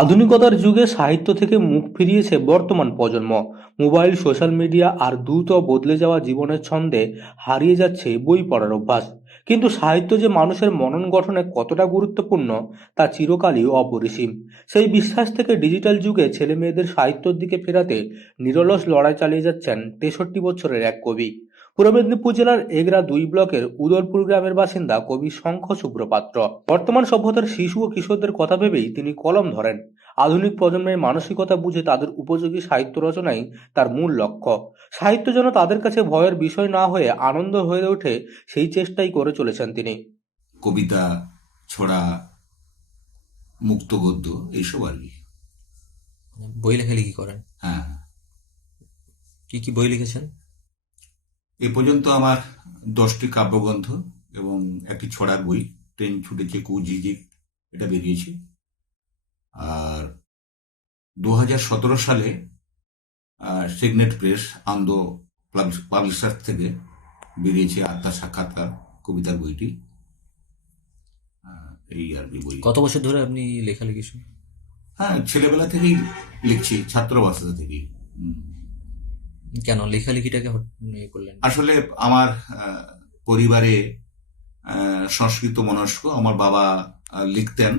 আধুনিকতার যুগে সাহিত্য থেকে মুখ ফিরিয়েছে বর্তমান প্রজন্ম। মোবাইল, সোশ্যাল মিডিয়া আর দ্রুত বদলে যাওয়া জীবনের ছন্দে হারিয়ে যাচ্ছে বই পড়ার অভ্যাস। কিন্তু সাহিত্য যে মানুষের মনন গঠনে কতটা গুরুত্বপূর্ণ তা চিরকালই অপরিসীম। সেই বিশ্বাস থেকে ডিজিটাল যুগে ছেলে মেয়েদের সাহিত্যের দিকে ফেরাতে নিরলস লড়াই চালিয়ে যাচ্ছেন 63 বছরের এক কবি। পূর্ব মেদিনীপুর জেলার এগরা 2 ব্লকের উদয়পুর গ্রামের বাসিন্দা কবি শঙ্খ শুভ্রপাত্র। বর্তমান সভ্যতার শিশু ও কিশোরদের কথা ভেবেই তিনি কলম ধরেন। আধুনিক প্রজন্মের মানসিকতা বুঝে তাদের উপযোগী সাহিত্য রচনাই তার মূল লক্ষ্য। সাহিত্য যেন তাদের কাছে ভয়ের বিষয় না হয়ে আনন্দ হয়ে ওঠে, সেই চেষ্টাই করে চলেছেন তিনি। কবিতা, ছড়া, মুক্ত গদ্য এইসব আর কি। বই লেখালেখি করেন? হ্যাঁ, কি কি বই লিখেছেন? এ পর্যন্ত আমার 10টি কাব্যগ্রন্থ এবং একটি ছড়ার বই, ট্রেন ছুটেছে কুজিজিক, এটা বেরিয়েছে। আর 2017 সালে সিগনেট প্রেস আনন্দ পাবলিশার্স থেকে বেরিয়েছে আত্মার সাক্ষাৎকার কবিতার বইটি। এই আর কি বই। কত বছর ধরে আপনি লেখালেখি শুরু? হ্যাঁ, ছেলেবেলা থেকেই লিখছি, ছাত্রাবস্থা থেকেই। কেন লেখালেখিটাকে ইয়ে করলেন? আসলে আমার পরিবারে সংস্কৃত মনস্ক, আমার বাবা লিখতেন।